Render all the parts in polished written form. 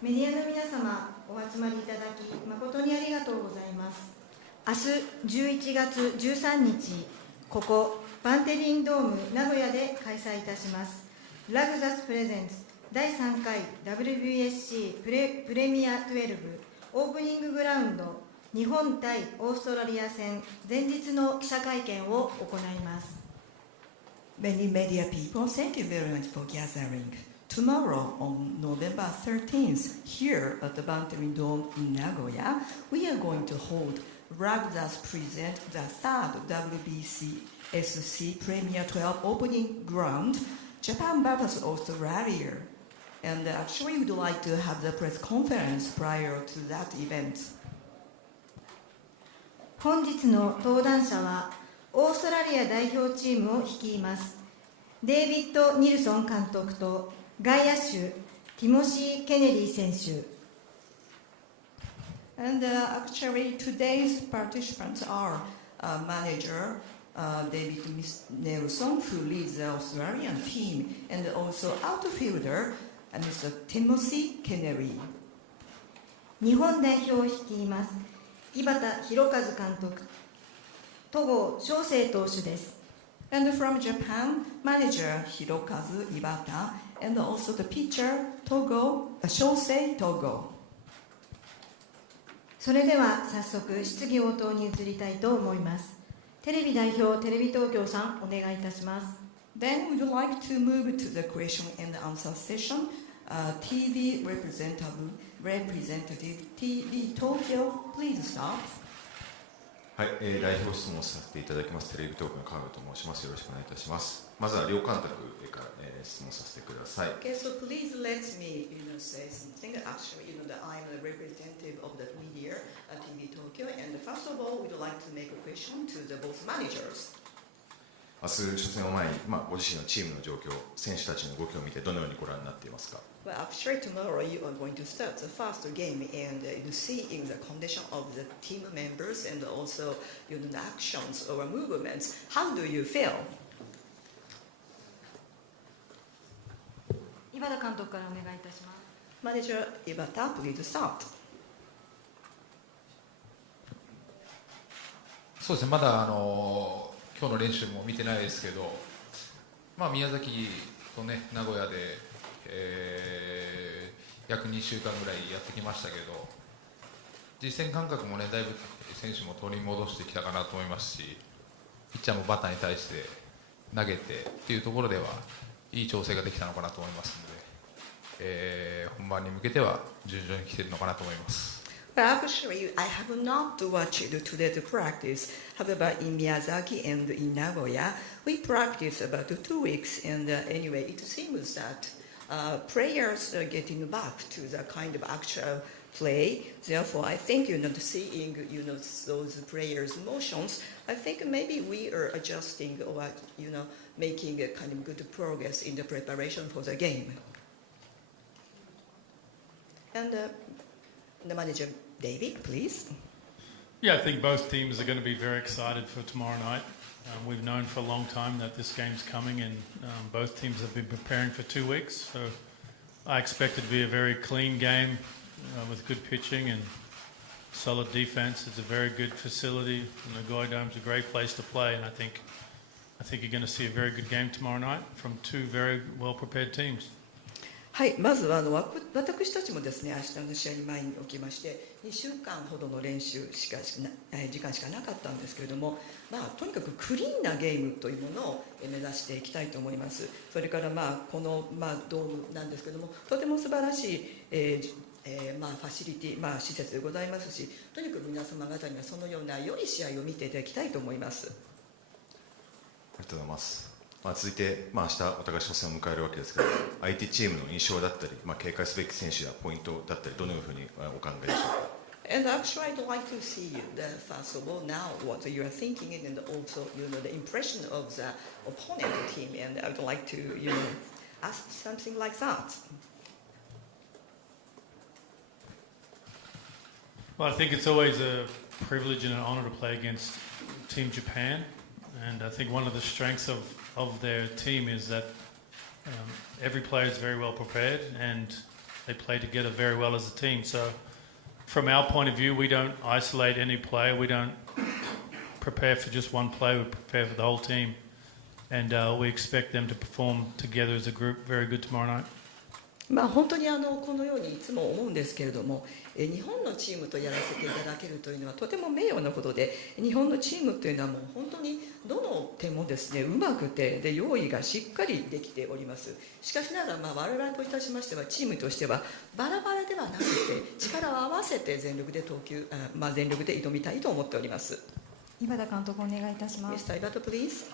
メディアの皆様、お集まりいただき誠にありがとうございます。明日11月13日、ここバンテリンドーム名古屋で開催いたしますラグザスプレゼンツ第3回 WBC プレミア12オープニンググラウンド日本対オーストラリア戦前日の記者会見を行います。 Many media people, thank you very much for gathering. Tomorrow, on November 13th, here at the Bantering Dome in Nagoya, we are going to hold Ragdas present the third WBC SC Premier 12 opening ground, Japan vs. Australia. And actually, we'd like to have the press conference prior to that event. 本日の登壇者はオーストラリア代表チームを率いますデイビッド・ニルソン監督と外野手ティモシー・ケネリー選手。And actually, today's participants are manager David Nelson, who leads the Australian team, and also outfielder Mr. Timothy Kenery. 日本代表を率います井端弘和監督、戸郷翔征投手です。And from Japan, manager Hirokazu Ibata, and also the pitcher Togo, Shosei Togo. それでは早速質疑応答に移りたいと思います。テレビ代表、テレビ東京さん、お願いいたします。Then we'd like to move to the question and answer session. TV representative TV Tokyo, please start. はい、代表質問させていただきます。テレビ東京の川辺と申します。よろしくお願いいたします。まずは両監督から、質問させてください。Okay, so please let me, say something. Actually, that I'm a representative of the media at TV Tokyo, and first of all, we'd like to make a question to the both managers. 明日初戦を前に、ご自身のチームの状況、選手たちの動きを見てどのようにご覧になっていますか。Well, actually, tomorrow you are going to start the first game, and you see in the condition of the team members and also the actions or movements. How do you feel? 井端監督からお願いいたします。Manager Ibata, please start. そうですね、まだ今日の練習も見てないですけど、宮崎とね名古屋で、約2週間ぐらいやってきましたけど、実戦感覚もねだいぶ選手も取り戻してきたかなと思いますし、ピッチャーもバッターに対して投げてっていうところではいい調整ができたのかなと思いますので、本番に向けては順調に来ているのかなと思います。But actually, I have not watched today's practice. However, in Miyazaki and in Nagoya, we practiced about 2 weeks, and anyway, it seems that players are getting back to the kind of actual play. Therefore, I think seeing those players' motions, I think maybe we are adjusting or making a kind of good progress in the preparation for the game. And the manager, David, please. Yeah, I think both teams are going to be very excited for tomorrow night. We've known for a long time that this game's coming, and both teams have been preparing for 2 weeks. So I expect it to be a very clean game with good pitching and solid defense. It's a very good facility. Nagoya Dome's a great place to play, and I think you're going to see a very good game tomorrow night from 2 very well-prepared teams. はい、まずは私たちもですね、明日の試合に前におきまして2週間ほどの練習時間しかなかったんですけれども、とにかくクリーンなゲームというものを目指していきたいと思います。それからこのドームなんですけれども、とても素晴らしい、ファシリティ、施設でございますし、とにかく皆様方にはそのような良い試合を見ていただきたいと思います。ありがとうございます。続いて、明日お互い初戦を迎えるわけですけど、相手チームの印象だったり、警戒すべき選手やポイントだったり、どのようにお考えでしょうか。And actually, I'd like to see first of all now what you are thinking, and also the impression of the opponent team, and I would like to ask something like that. Well, I think it's always a privilege and an honor to play against Team Japan, and I think one of the strengths of their team is that every player is very well prepared, and They play together very well as a team. So from our point of view, we don't isolate any player. We don't prepare for just one player. We prepare for the whole team. And we expect them to perform together as a group very good tomorrow night. 本当にこのようにいつも思うんですけれども、日本のチームとやらせていただけるというのはとても名誉なことで、日本のチームというのはもう本当にどの点もですね、うまくてで用意がしっかりできております。しかしながら我々といたしましては、チームとしてはバラバラではなくて力を合わせて全力で全力で挑みたいと思っております。井端監督お願いいたします。 Mr. Ibata, please.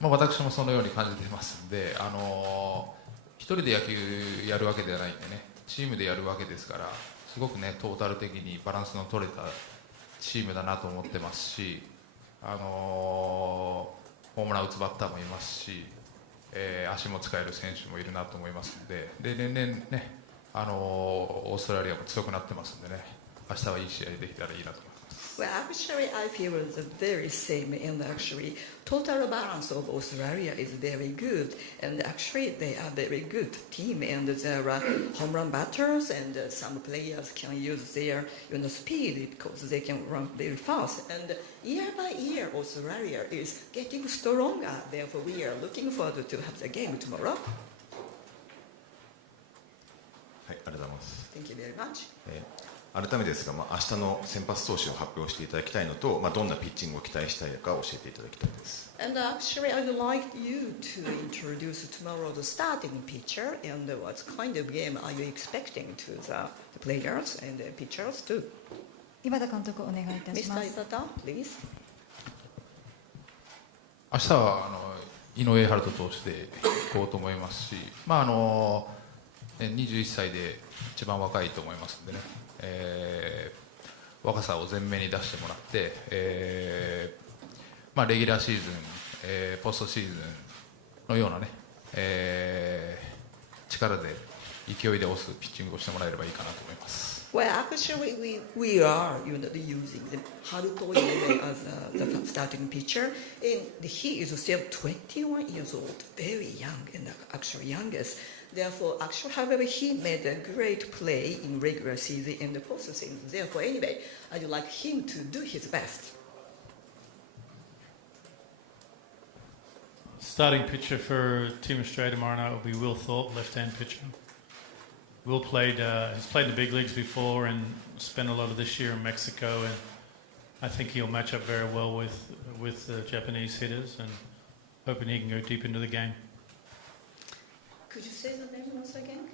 私もそのように感じていますので、一人で野球やるわけではないんでね、チームでやるわけですから、すごくねトータル的にバランスの取れたチームだなと思ってますし、ホームラン打つバッターもいますし、足も使える選手もいるなと思いますので、年々ねオーストラリアも強くなってますんでね、明日はいい試合できたらいいなと思います。Well, actually, I feel the very same, and actually, total balance of Australia is very good, and actually, they are very good team, and there are home run batters, and some players can use their speed because they can run very fast, and year by year, Australia is getting stronger. Therefore, we are looking forward to have the game tomorrow. はい、ありがとうございます。 Thank you very much. 改めてですが、明日の先発投手を発表していただきたいのと、どんなピッチングを期待したいか教えていただきたいです。And actually, I'd like you to introduce tomorrow the starting pitcher and what kind of game are you expecting to the players and the pitchers too. 井端監督お願いいたしま Mr. す。 Ibata, please. 明日は井上陽人投手でいこうと思いますし、21歳で一番若いと思いますんでね、若さを前面に出してもらって、レギュラーシーズン、ポストシーズンのようなね、力で勢いで押すピッチングをしてもらえればいいかなと思います。Well, actually, we are using the Haruto Inoue as the starting pitcher, and he is still 21 years old, very young, and actually youngest. Therefore, actually, however, he made a great play in regular season and the postseason. Therefore, anyway, I'd like him to do his best. Starting pitcher for Team Australia tomorrow night will be Will Thorpe, left-hand pitcher. Will has played in the big leagues before and spent a lot of this year in Mexico, and I think he'll match up very well with the Japanese hitters, and hoping he can go deep into the game. Could you say the name once again?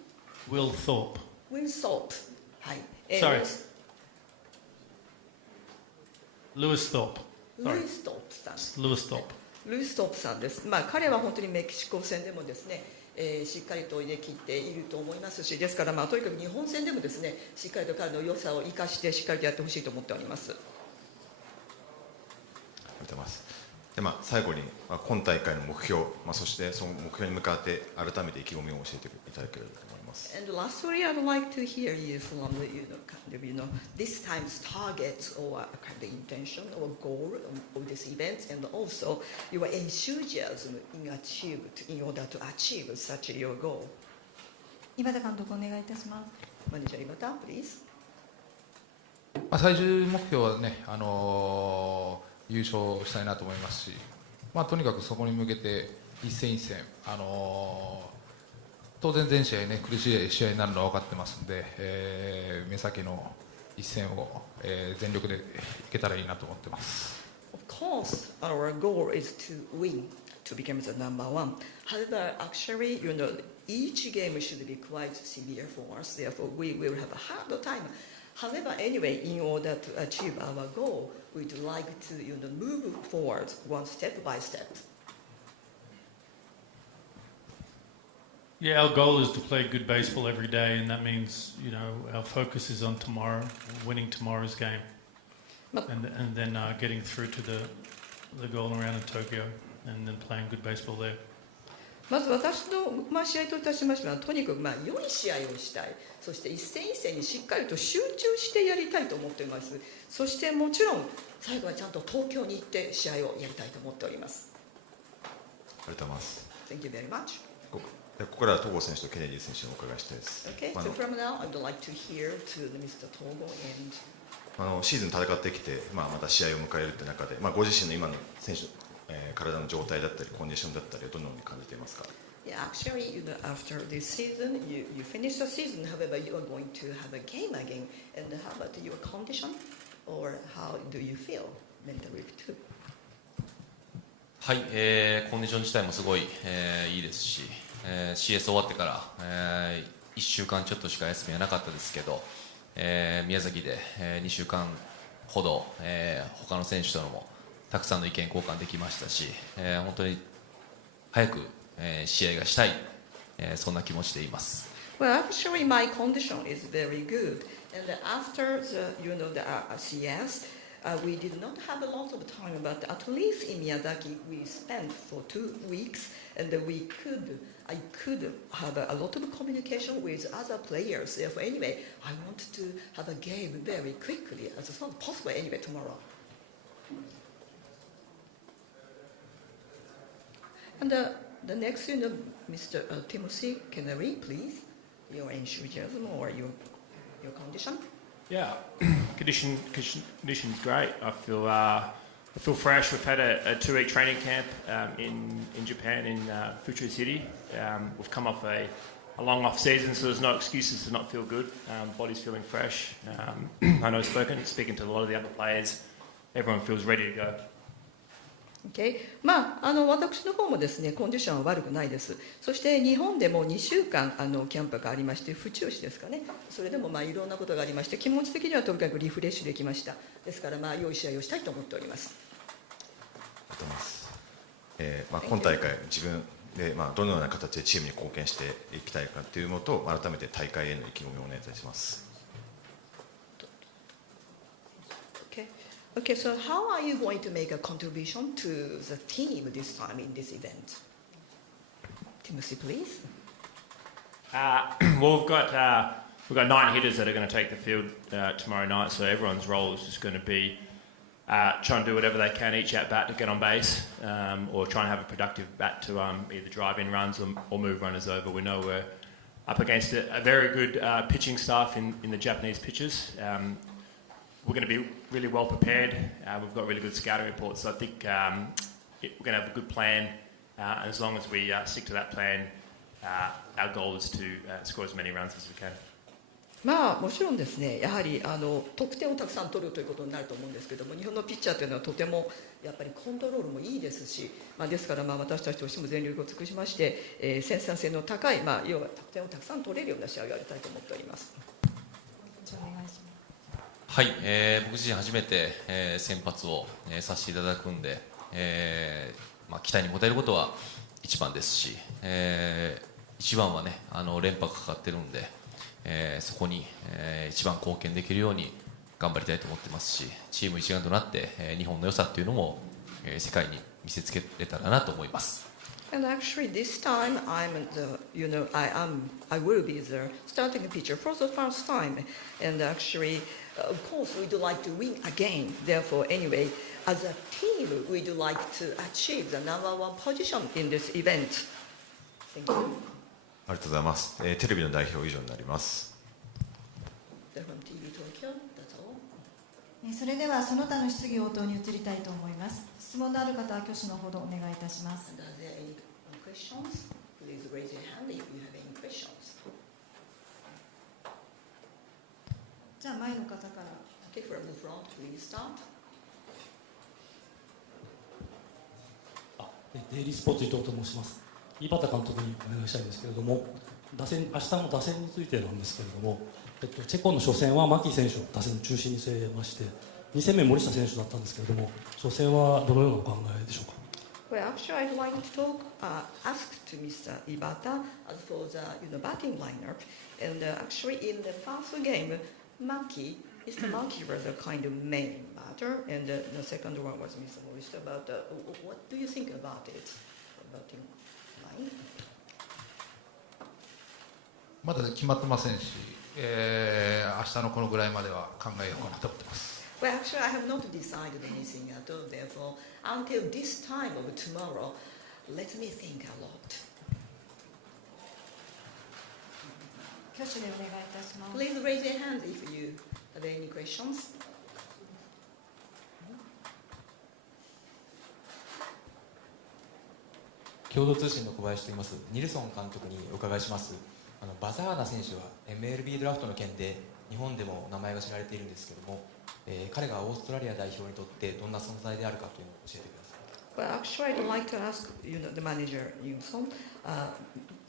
Will Thorpe. Will Thorpe. Hi. Sorry. Lewis Thorpe. Sorry. Louis Thorpe さん。Lewis Thorpe. ルイストップさんです。彼は本当にメキシコ戦でもですね、しっかりと入れ切っていると思いますし、ですから、とにかく日本戦でもですね、しっかりと彼の良さを生かしてしっかりとやってほしいと思っております。ありがとうございます。で、最後に、今大会の目標、そしてその目標に向かって改めて意気込みを教えていただければと思います。And lastly, I'd like to hear you from this time's targets or kind of intention or goal of this event, and also your enthusiasm in order to achieve such your goal. 井端監督お願いいたします。Manager Ibata, please. 最終目標はね、優勝したいなと思いますし、とにかくそこに向けて一戦一戦、当然全試合ね苦しい試合になるのは分かってますので、目先の一戦を、全力でいけたらいいなと思ってます。Of course, our goal is to win, to become the number one. However, actually, each game should be quite severe for us. Therefore, we will have a hard time. However, anyway, in order to achieve our goal, we'd like to move forward one step by step. Yeah, our goal is to play good baseball every day, and that means, our focus is on tomorrow, winning tomorrow's game, and then getting through to the golden round in Tokyo, and then playing good baseball there. まず私の、試合といたしましてはとにかく良い試合をしたい、そして一戦一戦にしっかりと集中してやりたいと思っています。そしてもちろん最後はちゃんと東京に行って試合をやりたいと思っております。ありがとうございます。 Thank you very much. ここからは戸郷選手とケネリー選手にお伺いしたいです。Okay, so from now, I'd like to hear to Mr. Togo and シーズン戦ってきて、また試合を迎えるという中で、ご自身の今の選手、体の状態だったりコンディションだったりどのように感じていますか？ Yeah, actually, after this season, you finish the season. However, you are going to have a game again. And how about your condition, or how do you feel mentally too? はい、コンディション自体もすごい、いいですし、CS 終わってから、1週間ちょっとしか休みはなかったですけど、宮崎で、2週間ほど、他の選手とのもたくさんの意見交換できましたし、本当に早く試合がしたい、そんな気持ちでいます。Well, actually, my condition is very good. And after the CS, we did not have a lot of time, but at least in Miyazaki, we spent for 2 weeks, and I could have a lot of communication with other players. Therefore, anyway, I want to have a game very quickly, as soon as possible. Anyway, tomorrow. And the next, Mr. Timothy Kenery, please, your enthusiasm or your condition. Yeah, condition's great. I feel fresh. We've had a 2-week training camp in Japan in Fuchu City. We've come off a long off season, so there's no excuses to not feel good. Body's feeling fresh. I know speaking to a lot of the other players, everyone feels ready to go. Okay. 私の方もですね、コンディションは悪くないです。そして日本でも2週間キャンプがありまして、府中市ですかね。それでもいろんなことがありまして、気持ち的にはとにかくリフレッシュできました。ですから良い試合をしたいと思っております。ありがとうございます。今大会自分でどのような形でチームに貢献していきたいかというのと、改めて大会への意気込みをお願いいたします。Okay, so how are you going to make a contribution to the team this time in this event? Timothy, please. Well, we've got 9 hitters that are going to take the field tomorrow night, so everyone's role is just going to be try and do whatever they can each at bat to get on base, or try and have a productive bat to either drive in runs or move runners over. We know we're up against a very good pitching staff in the Japanese pitchers. We're going to be really well prepared. We've got really good scouting reports, so I think we're going to have a good plan. And as long as we stick to that plan, our goal is to score as many runs as we can. もちろんですね、やはり得点をたくさん取るということになると思うんですけども、日本のピッチャーというのはとてもやっぱりコントロールもいいですし、ですから私たちとしても全力を尽くしまして、生産性の高い、要は得点をたくさん取れるような試合をやりたいと思っております。お願いします。はい、僕自身初めて、先発を、させていただくんで、期待に応えることは一番ですし、一番はね連覇がかかってるんで、そこに、一番貢献できるように頑張りたいと思ってますし、チーム一丸となって、日本の良さっていうのも、世界に見せつけれたらなと思います。And actually, this time I will be the starting pitcher for the first time. And actually, of course, we'd like to win again. Therefore, anyway, as a team, we'd like to achieve the #1 position in this event. Thank you. ありがとうございます。テレビの代表以上になります。From TV Tokyo, that's all. それではその他の質疑応答に移りたいと思います。質問のある方は挙手のほどお願いいたします。And are there any questions? Please raise your hand if you have any questions. じゃあ前の方から。Okay, from the front, please start. デイリースポーツ伊藤と申します。井端監督にお願いしたいんですけれども、明日の打線についてなんですけれども、チェコの初戦は牧選手を打線の中心に据えまして、2戦目森下選手だったんですけれども、初戦はどのようなお考えでしょうか。Well, actually, I'd like to ask to Mr. Ibata as for the batting lineup. And actually, in the first game, Mr. Maki was a kind of main batter, and the second one was Mr. Morista. But what do you think about it? Batting line? まだ決まってませんし、明日のこのぐらいまでは考えようかなと思ってます。Well, actually, I have not decided anything at all. Therefore, until this time of tomorrow, let me think a lot. 挙手でお願いいたします。 Please raise your hand if you have any questions. 共同通信の小林と言います。ニルソン監督にお伺いします。バザーナ選手は MLB ドラフトの件で日本でも名前が知られているんですけども、彼がオーストラリア代表にとってどんな存在であるかというのを教えてください。Well, actually, I'd like to ask the manager Nielsen.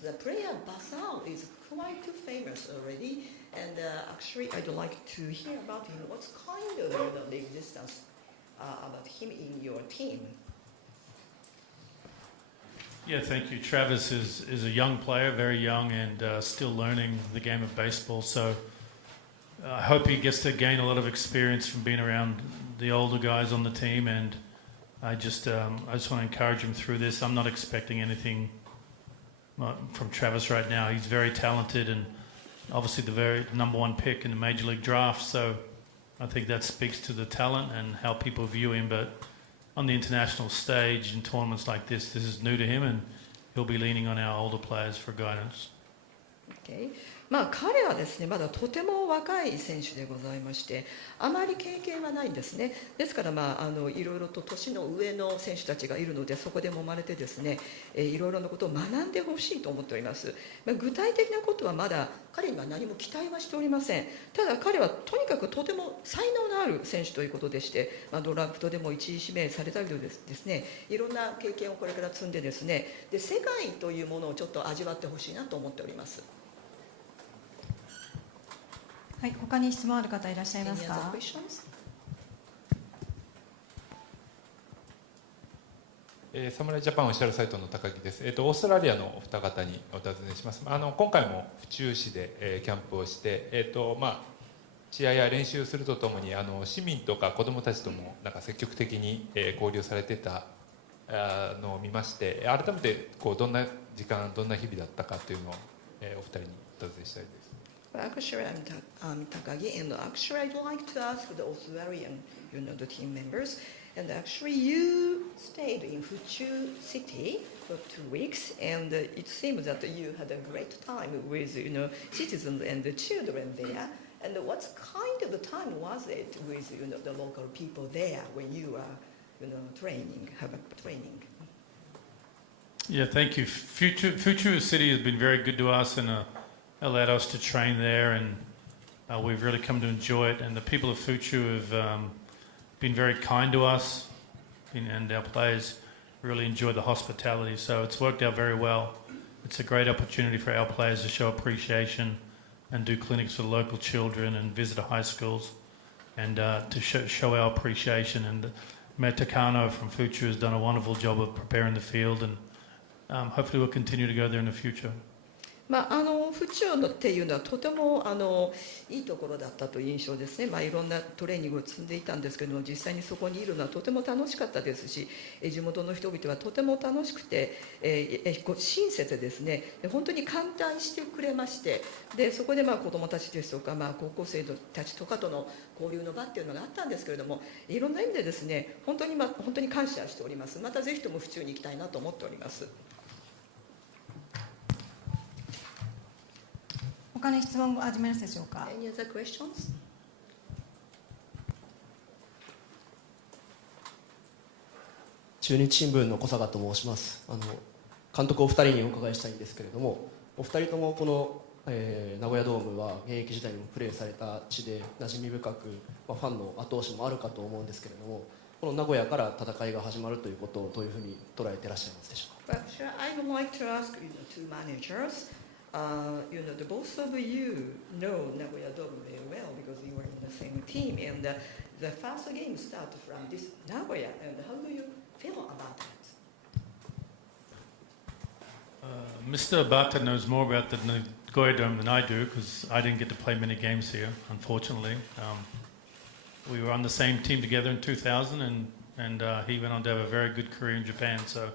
The player Basal is quite famous already, and actually, I'd like to hear about him. What's kind of the existence about him in your team? Yeah, thank you. Travis is a young player, very young, and still learning the game of baseball. So I hope he gets to gain a lot of experience from being around the older guys on the team. And I just want to encourage him through this. I'm not expecting anything from Travis right now. He's very talented and obviously the very number one pick in the Major League draft. So I think that speaks to the talent and how people view him. But on the international stage in tournaments like this is new to him, and he'll be leaning on our older players for guidance. Okay. 彼はですね、まだとても若い選手でございまして、あまり経験はないんですね。ですから、いろいろと年の上の選手たちがいるので、そこで揉まれてですね、いろいろなことを学んでほしいと思っております。具体的なことはまだ彼には何も期待はしておりません。ただ彼はとにかくとても才能のある選手ということでして、ドラフトでも1位指名されたりとですね、いろんな経験をこれから積んでですね、で世界というものをちょっと味わってほしいなと思っております。はい、他に質問ある方いらっしゃいますか。侍ジャパンオフィシャルサイトの高木です。オーストラリアのお二方にお尋ねします。今回も府中市で、キャンプをして、試合や練習するとともに市民とか子どもたちともなんか積極的に、交流されてたのを見まして、改めてどんな時間、どんな日々だったかというのを、お二人にお尋ねしたいです。Actually, I'm Takagi, and actually, I'd like to ask the Australian, the team members. And actually, you stayed in Fuchu City for 2 weeks, and it seems that you had a great time with, citizens and the children there. And what kind of time was it with, the local people there when you were, training? Yeah, thank you. Fuchu City has been very good to us and allowed us to train there, and we've really come to enjoy it. And the people of Fuchu have been very kind to us, and our players really enjoy the hospitality. So it's worked out very well. It's a great opportunity for our players to show appreciation and do clinics for local children and visit high schools, and to show our appreciation. And Matt Takano from Fuchu has done a wonderful job of preparing the field, and hopefully we'll continue to go there in the future. 府中のっていうのはとてもいいところだったという印象ですね。いろんなトレーニングを積んでいたんですけども、実際にそこにいるのはとても楽しかったですし、地元の人々はとても楽しくて、親切ですね。本当に歓待してくれまして、でそこで子どもたちですとか、高校生たちとかとの交流の場っていうのがあったんですけれども、いろんな意味でですね、本当に感謝しております。またぜひとも府中に行きたいなと思っております。他に質問ありますでしょうか。Any other questions? 中日新聞の小坂と申します。監督お二人にお伺いしたいんですけれども、お二人ともこの、名古屋ドームは現役時代にもプレーされた地で馴染み深く、ファンの後押しもあるかと思うんですけれども、この名古屋から戦いが始まるということをどういうふうに捉えていらっしゃいますでしょうか。Sure, I would like to ask the two managers. The both of you know Nagoya Dome very well because you were in the same team, and the first game started from this Nagoya. And how do you feel about that? Mr. Abata knows more about the Nagoya Dome than I do because I didn't get to play many games here, unfortunately. We were on the same team together in 2000, and he went on to have a very good career in Japan. So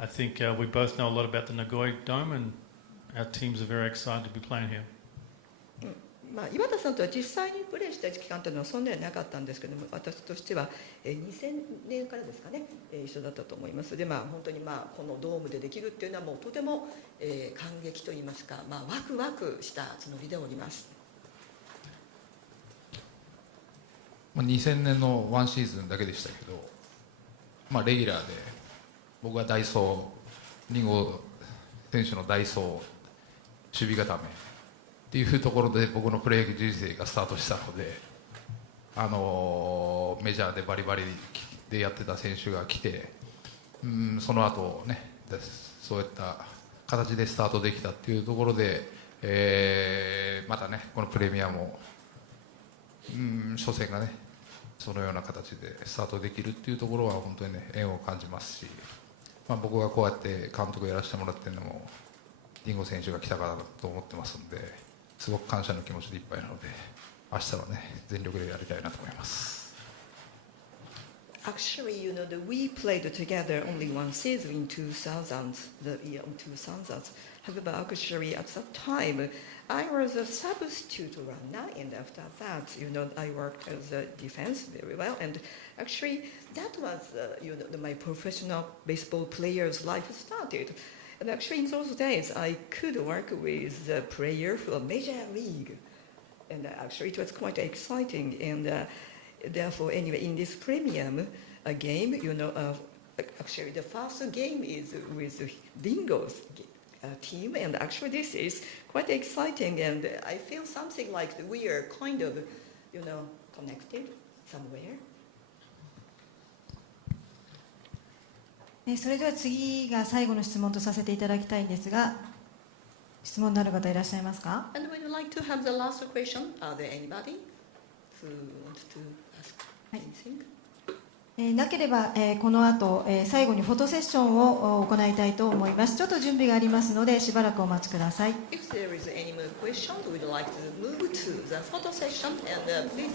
I think we both know a lot about the Nagoya Dome, and our teams are very excited to be playing here. 井端さんとは実際にプレーした期間というのはそんなになかったんですけども、私としては2000年からですかね、一緒だったと思います。で、本当にこのドームでできるっていうのはもうとても、感激といいますか、ワクワクしたつもりでおります。2000年のワンシーズンだけでしたけど、レギュラーで僕は代走、2号選手の代走、守備固めっていうところで僕のプロ野球人生がスタートしたので、メジャーでバリバリでやってた選手が来て、その後ね、そういった形でスタートできたっていうところで、またね、このプレミアも、初戦がね、そのような形でスタートできるっていうところは本当にね、縁を感じますし、僕がこうやって監督やらせてもらってるのもディンゴ選手が来たからだと思ってますので、すごく感謝の気持ちでいっぱいなので、明日はね、全力でやりたいなと思います。Actually, that we played together only one season in 2000, the year of 2000. However, actually at that time, I was a substitute runner, and after that, I worked as a defense very well. And actually, that was, my professional baseball player's life started. And actually, in those days, I could work with a player from Major League, and actually, it was quite exciting. And therefore, anyway, in this premium game, actually, the first game is with Dingo's team, and actually, this is quite exciting. And I feel something like we are kind of, connected somewhere. それでは次が最後の質問とさせていただきたいんですが、質問のある方いらっしゃいますか？ And would you like to have the last question? Are there anybody who wants to ask anything? なければ、この後、最後にフォトセッションを行いたいと思います。ちょっと準備がありますのでしばらくお待ちください。 If there is any more questions, we'd like to move to the photo session, and please